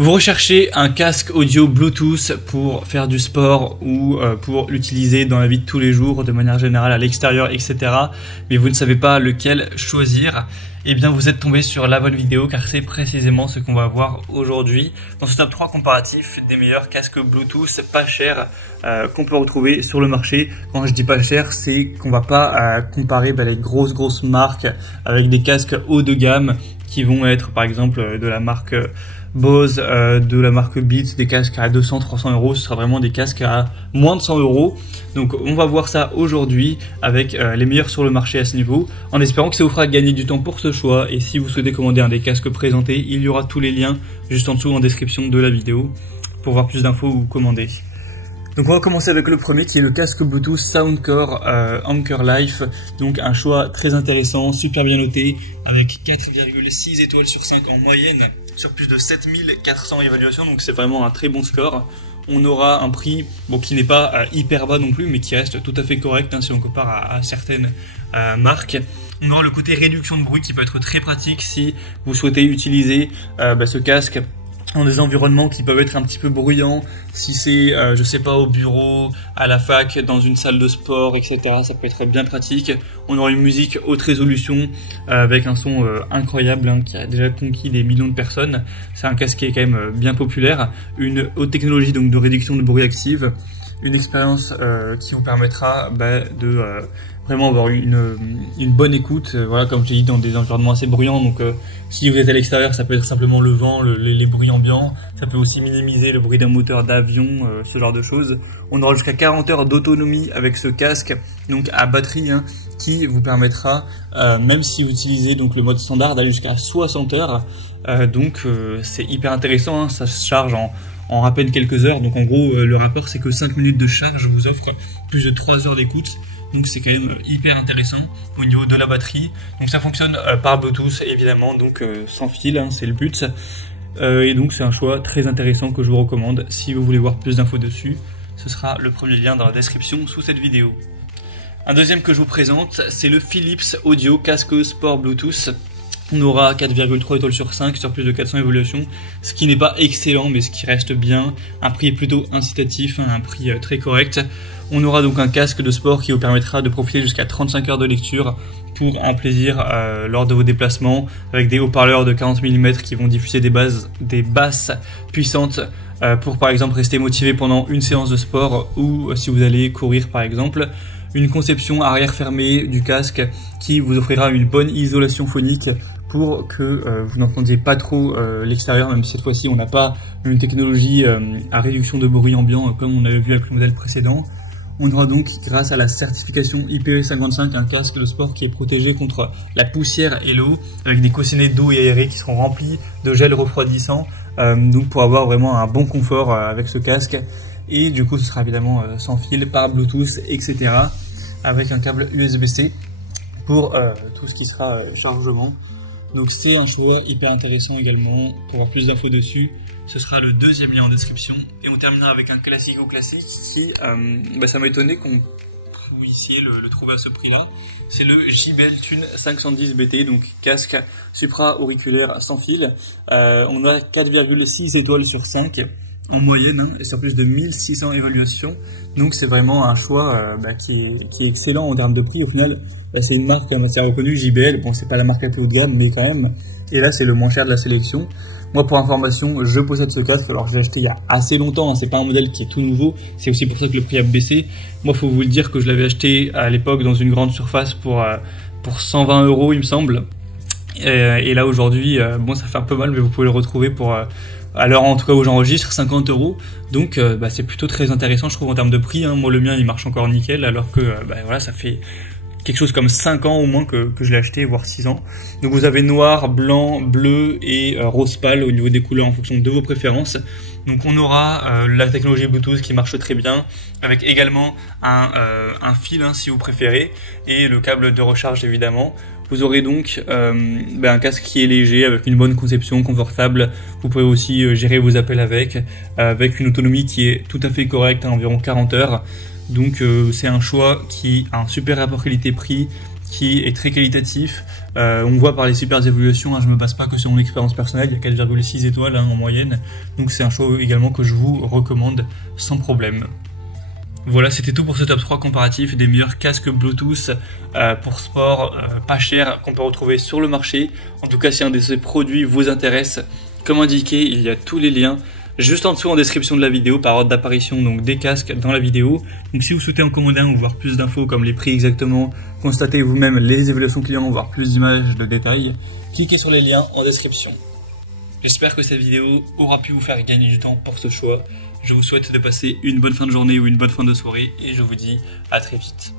Vous recherchez un casque audio Bluetooth pour faire du sport ou pour l'utiliser dans la vie de tous les jours, de manière générale à l'extérieur, etc. Mais vous ne savez pas lequel choisir. Eh bien, vous êtes tombé sur la bonne vidéo car c'est précisément ce qu'on va voir aujourd'hui dans ce top 3 comparatif des meilleurs casques Bluetooth pas chers qu'on peut retrouver sur le marché. Quand je dis pas cher, c'est qu'on va pas comparer les grosses marques avec des casques haut de gamme qui vont être par exemple de la marque Bose, de la marque Beats, des casques à 200-300 euros. Ce sera vraiment des casques à moins de 100 euros. Donc on va voir ça aujourd'hui avec les meilleurs sur le marché à ce niveau, en espérant que ça vous fera gagner du temps pour ce choix. Et si vous souhaitez commander un des casques présentés, il y aura tous les liens juste en dessous en description de la vidéo pour voir plus d'infos ou commander. Donc on va commencer avec le premier qui est le casque Bluetooth Soundcore Anker Life. Donc un choix très intéressant, super bien noté, avec 4,6 étoiles sur 5 en moyenne, sur plus de 7400 évaluations, donc c'est vraiment un très bon score. On aura un prix qui n'est pas hyper bas non plus, mais qui reste tout à fait correct si on compare à certaines marques. On aura le côté réduction de bruit qui peut être très pratique si vous souhaitez utiliser ce casque dans des environnements qui peuvent être un petit peu bruyants, si c'est, je sais pas, au bureau, à la fac, dans une salle de sport, etc. Ça peut être bien pratique. On aura une musique haute résolution avec un son incroyable qui a déjà conquis des millions de personnes. C'est un casque qui est quand même bien populaire. Une haute technologie donc de réduction de bruit active. Une expérience qui vous permettra de vraiment avoir une bonne écoute, voilà, comme je l'ai dit, dans des environnements assez bruyants. Donc si vous êtes à l'extérieur, ça peut être simplement le vent, les bruits ambiants. Ça peut aussi minimiser le bruit d'un moteur d'avion, ce genre de choses. On aura jusqu'à 40 heures d'autonomie avec ce casque, donc à batterie, qui vous permettra, même si vous utilisez donc le mode standard, d'aller jusqu'à 60 heures. Donc c'est hyper intéressant, ça se charge en à peine quelques heures. Donc en gros, le rapport, c'est que 5 minutes de charge vous offre plus de 3 heures d'écoute. Donc c'est quand même hyper intéressant au niveau de la batterie. Donc ça fonctionne par Bluetooth évidemment, donc sans fil, c'est le but. Et donc c'est un choix très intéressant que je vous recommande. Si vous voulez voir plus d'infos dessus, ce sera le premier lien dans la description sous cette vidéo. Un deuxième que je vous présente, c'est le Philips Audio Casque Sport Bluetooth. On aura 4,3 étoiles sur 5 sur plus de 400 évaluations, ce qui n'est pas excellent mais ce qui reste bien. Un prix plutôt incitatif, un prix très correct. On aura donc un casque de sport qui vous permettra de profiter jusqu'à 35 heures de lecture pour un plaisir lors de vos déplacements, avec des haut-parleurs de 40 mm qui vont diffuser des basses puissantes pour par exemple rester motivé pendant une séance de sport ou si vous allez courir par exemple. Une conception arrière fermée du casque qui vous offrira une bonne isolation phonique pour que vous n'entendiez pas trop l'extérieur, même si cette fois-ci on n'a pas une technologie à réduction de bruit ambiant comme on avait vu avec le modèle précédent. On aura donc, grâce à la certification IPE55, un casque de sport qui est protégé contre la poussière et l'eau, avec des coussinets d'eau et aérés qui seront remplis de gel refroidissant, donc pour avoir vraiment un bon confort avec ce casque. Et du coup ce sera évidemment sans fil, par Bluetooth, etc. avec un câble USB-C pour tout ce qui sera chargement. Donc c'est un choix hyper intéressant également. Pour avoir plus d'infos dessus, ce sera le deuxième lien en description. Et on terminera avec un classique au classique qui, ça m'a étonné qu'on puisse le trouver à ce prix-là. C'est le JBL Tune 510 BT, donc casque supra-auriculaire sans fil. On a 4,6 étoiles sur 5 en moyenne, et sur plus de 1600 évaluations. Donc c'est vraiment un choix qui est excellent en termes de prix. Au final, c'est une marque assez reconnue, JBL. Bon, c'est pas la marque la plus haut de gamme, mais quand même. Et là, c'est le moins cher de la sélection. Moi, pour information, je possède ce casque. Alors, je l'ai acheté il y a assez longtemps. C'est pas un modèle qui est tout nouveau. C'est aussi pour ça que le prix a baissé. Moi, faut vous le dire que je l'avais acheté à l'époque dans une grande surface pour 120 euros, il me semble. Et là, aujourd'hui, ça fait un peu mal, mais vous pouvez le retrouver pour à l'heure en tout cas où j'enregistre, 50 euros. Donc c'est plutôt très intéressant je trouve en termes de prix. Moi le mien il marche encore nickel alors que voilà, ça fait quelque chose comme 5 ans au moins que je l'ai acheté, voire 6 ans. Donc vous avez noir, blanc, bleu et rose pâle au niveau des couleurs en fonction de vos préférences. Donc on aura la technologie Bluetooth qui marche très bien, avec également un fil si vous préférez, et le câble de recharge évidemment. Vous aurez donc un casque qui est léger, avec une bonne conception, confortable. Vous pouvez aussi gérer vos appels avec une autonomie qui est tout à fait correcte, à environ 40 heures. Donc c'est un choix qui a un super rapport qualité-prix, qui est très qualitatif, On voit par les super évaluations, hein, je me base pas que sur mon expérience personnelle, il y a 4,6 étoiles hein, en moyenne, donc c'est un choix également que je vous recommande sans problème. Voilà, c'était tout pour ce top 3 comparatif des meilleurs casques Bluetooth pour sport pas cher qu'on peut retrouver sur le marché. En tout cas, si un de ces produits vous intéresse, comme indiqué, il y a tous les liens juste en dessous en description de la vidéo par ordre d'apparition donc des casques dans la vidéo. Donc si vous souhaitez en commander un ou voir plus d'infos comme les prix exactement, constatez vous-même les évaluations clients, voir plus d'images, de détails, cliquez sur les liens en description. J'espère que cette vidéo aura pu vous faire gagner du temps pour ce choix. Je vous souhaite de passer une bonne fin de journée ou une bonne fin de soirée et je vous dis à très vite.